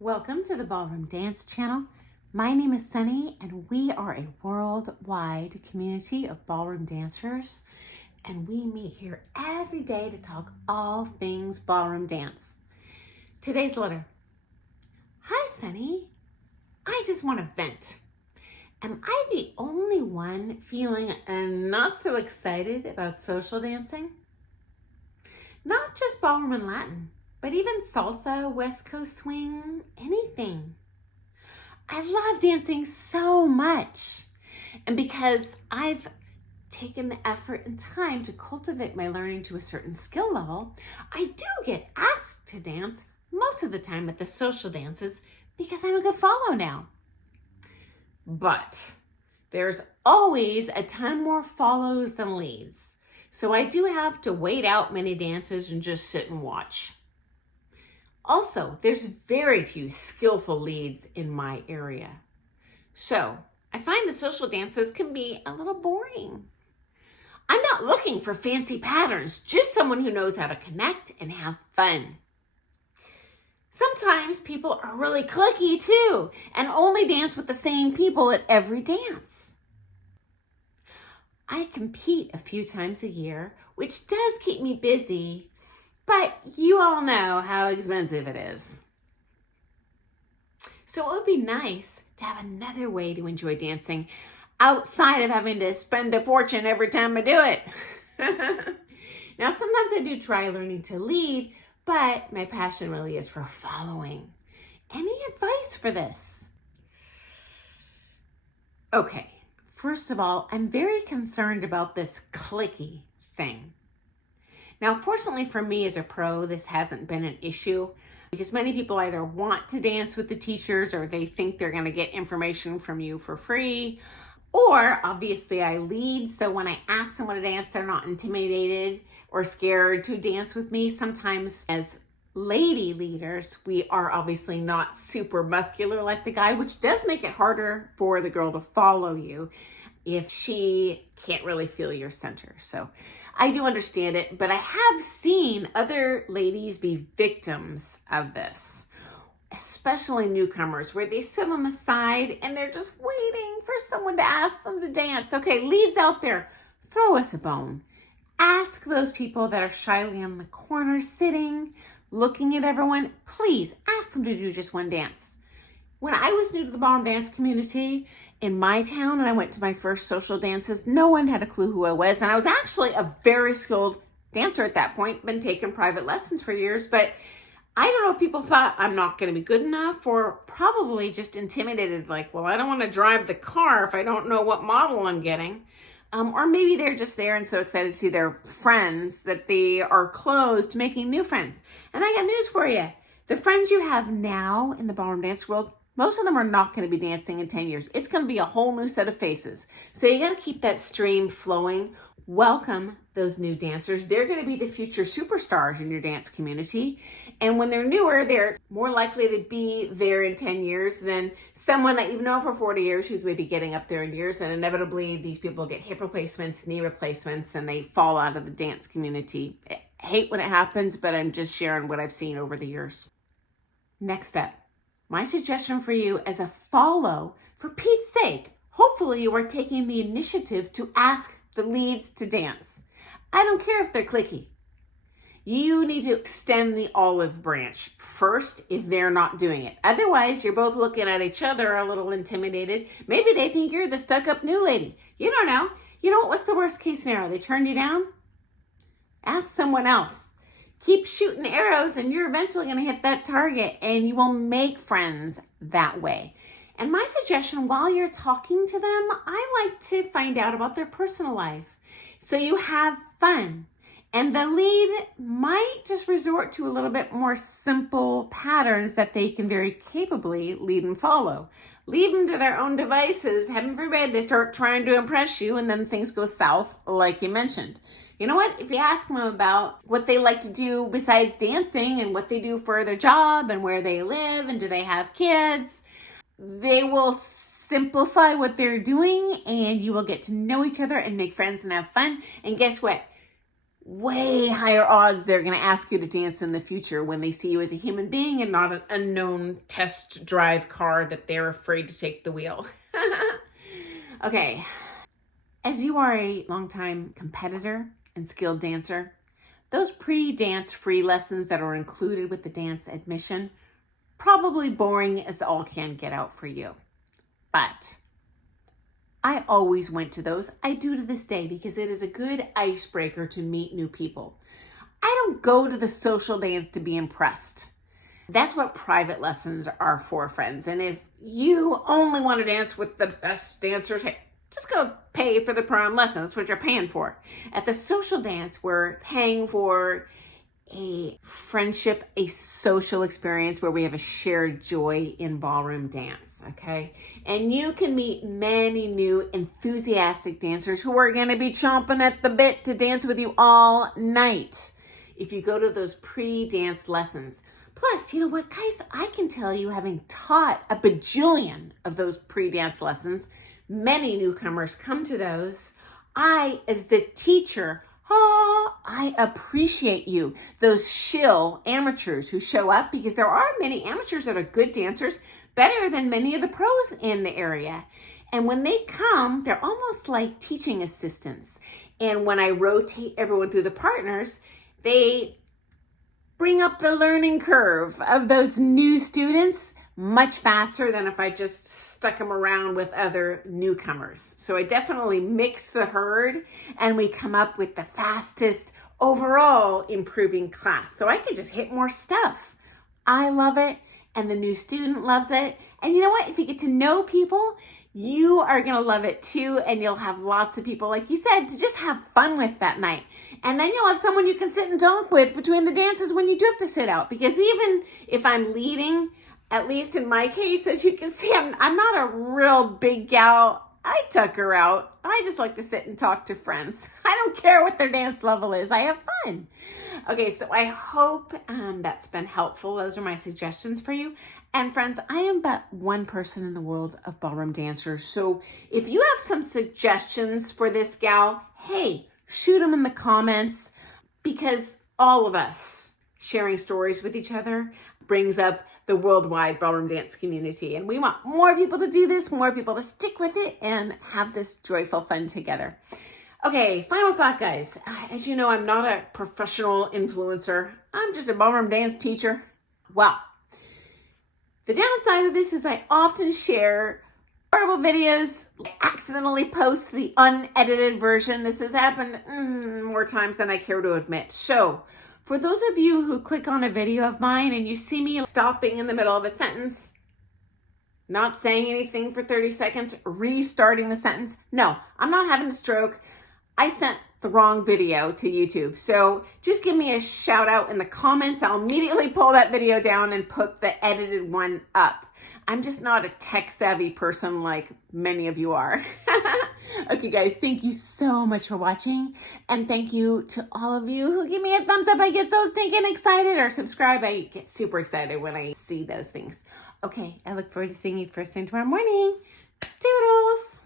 Welcome to the Ballroom Dance Channel. My name is Sunny, and we are a worldwide community of ballroom dancers, and we meet here every day to talk all things ballroom dance. Today's letter. Hi, Sunny. I just want to vent. Am I the only one feeling not so excited about social dancing? Not just ballroom and Latin, but even salsa, West Coast swing, anything. I love dancing so much. And because I've taken the effort and time to cultivate my learning to a certain skill level, I do get asked to dance most of the time at the social dances because I'm a good follow now. But there's always a ton more follows than leads. So I do have to wait out many dances and just sit and watch. Also, there's very few skillful leads in my area. So I find the social dances can be a little boring. I'm not looking for fancy patterns, just someone who knows how to connect and have fun. Sometimes people are really cliquey too and only dance with the same people at every dance. I compete a few times a year, which does keep me busy, but you all know how expensive it is. So it would be nice to have another way to enjoy dancing outside of having to spend a fortune every time I do it. Now, sometimes I do try learning to lead, but my passion really is for following. Any advice for this? Okay, first of all, I'm very concerned about this cliquey thing. Now, fortunately for me as a pro, this hasn't been an issue because many people either want to dance with the teachers or they think they're going to get information from you for free. Or obviously I lead, so when I ask someone to dance, they're not intimidated or scared to dance with me. Sometimes as lady leaders, we are obviously not super muscular like the guy, which does make it harder for the girl to follow you if she can't really feel your center. So I do understand it, but I have seen other ladies be victims of this, especially newcomers, where they sit on the side and they're just waiting for someone to ask them to dance. Okay, leads out there, throw us a bone. Ask those people that are shyly in the corner sitting, looking at everyone, please ask them to do just one dance. When I was new to the ballroom dance community in my town and I went to my first social dances, no one had a clue who I was. And I was actually a very skilled dancer at that point, been taking private lessons for years, but I don't know if people thought I'm not going to be good enough or probably just intimidated, like, well, I don't want to drive the car if I don't know what model I'm getting. Or maybe they're just there and so excited to see their friends that they are closed to making new friends. And I got news for you. The friends you have now in the ballroom dance world, most of them are not going to be dancing in 10 years. It's going to be a whole new set of faces. So you got to keep that stream flowing. Welcome those new dancers. They're going to be the future superstars in your dance community. And when they're newer, they're more likely to be there in 10 years than someone that you've known for 40 years who's maybe getting up there in years. And inevitably, these people get hip replacements, knee replacements, and they fall out of the dance community. I hate when it happens, but I'm just sharing what I've seen over the years. Next step. My suggestion for you as a follow, for Pete's sake, hopefully you are taking the initiative to ask the leads to dance. I don't care if they're cliquey. You need to extend the olive branch first if they're not doing it. Otherwise, you're both looking at each other a little intimidated. Maybe they think you're the stuck-up new lady. You don't know. You know what's the worst case scenario? They turn you down? Ask someone else. Keep shooting arrows and you're eventually going to hit that target and you will make friends that way. And my suggestion while you're talking to them, I like to find out about their personal life. So you have fun. And the lead might just resort to a little bit more simple patterns that they can very capably lead and follow. Leave them to their own devices. Heaven forbid they start trying to impress you and then things go south like you mentioned. You know what? If you ask them about what they like to do besides dancing and what they do for their job and where they live and do they have kids, they will simplify what they're doing and you will get to know each other and make friends and have fun. And guess what? way higher odds they're going to ask you to dance in the future when they see you as a human being and not an unknown test drive car that they're afraid to take the wheel. Okay, as you are a longtime competitor and skilled dancer, those pre-dance free lessons that are included with the dance admission, probably boring as all can get out for you. But I always went to those. I do to this day because it is a good icebreaker to meet new people. I don't go to the social dance to be impressed. That's what private lessons are for, friends. And if you only want to dance with the best dancers, hey, just go pay for the prom lesson. That's what you're paying for. At the social dance, we're paying for a friendship, a social experience where we have a shared joy in ballroom dance, okay? And you can meet many new enthusiastic dancers who are going to be chomping at the bit to dance with you all night if you go to those pre-dance lessons. Plus, you know what, guys? I can tell you, having taught a bajillion of those pre-dance lessons, many newcomers come to those. I, as the teacher, I appreciate you, those shill amateurs who show up, because there are many amateurs that are good dancers, better than many of the pros in the area. And when they come, they're almost like teaching assistants. And when I rotate everyone through the partners, they bring up the learning curve of those new students much faster than if I just stuck them around with other newcomers. So I definitely mix the herd and we come up with the fastest overall improving class. So I can just hit more stuff. I love it and the new student loves it. And you know what? If you get to know people, you are going to love it too. And you'll have lots of people, like you said, to just have fun with that night. And then you'll have someone you can sit and talk with between the dances when you do have to sit out. Because even if I'm leading, at least in my case, as you can see, I'm not a real big gal. I tuck her out. I just like to sit and talk to friends. I don't care what their dance level is. I have fun. Okay, so I hope that's been helpful. Those are my suggestions for you. And friends, I am but one person in the world of ballroom dancers. So if you have some suggestions for this gal, hey, shoot them in the comments, because all of us sharing stories with each other brings up the worldwide ballroom dance community. And we want more people to do this, more people to stick with it and have this joyful fun together. Okay, final thought, guys. As you know, I'm not a professional influencer. I'm just a ballroom dance teacher. Well, the downside of this is I often share horrible videos, accidentally post the unedited version. This has happened more times than I care to admit. So for those of you who click on a video of mine and you see me stopping in the middle of a sentence, not saying anything for 30 seconds, restarting the sentence, no, I'm not having a stroke. I sent the wrong video to YouTube. So just give me a shout out in the comments. I'll immediately pull that video down and put the edited one up. I'm just not a tech savvy person like many of you are. Okay, guys, thank you so much for watching. And thank you to all of you who give me a thumbs up. I get so stinking excited, or subscribe. I get super excited when I see those things. Okay, I look forward to seeing you first thing tomorrow morning. Toodles!